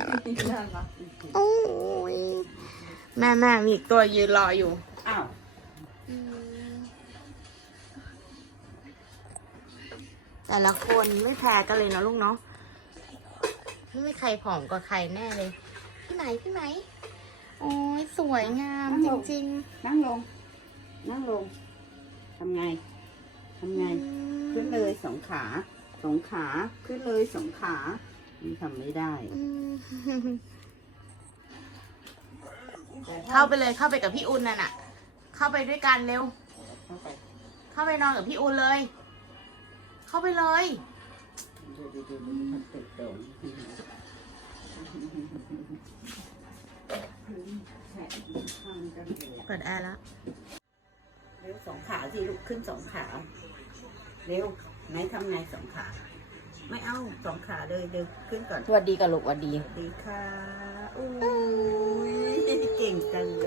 น่ารักโอ้ยแม่แม่มีอีกตัวยืนรออยู่อ้าวแต่ละคนไม่แพ้กันเลยเนาะลูกเนาะไม่มีใครผอมกว่าใครแน่เลย พี่ไหมพี่ไหมโอ้ยสวยงาม จริงนั่งลง นั่งลงทำไงทำๆไงอืมขึ้นเลยสองขา สองขา ขึ้นเลยสองขามั นทำไม่ได้อืมแต่ถ้เข้าไปเลยเข้าไปกับพี่อุ่นน่ะน่ะ เข้าไปด้วยกันเร็ว เข้าไปเข้าไปนอนกับพี่อุ่นเลย เข้าไปเลย ดูดูดูดูมันติดโดนแขนข้างกันเลยอะเปิดแอร์แล้ว เร็วสองขาสิลุกขึ้นสองขา เร็วไหนทำไงสองขา ไม่เอาสองขาเลยเดินขึ้นก่อนสวัสดีกับลูกสวัสดี สวัสดีค่ะอุ้ยเก่งจังเล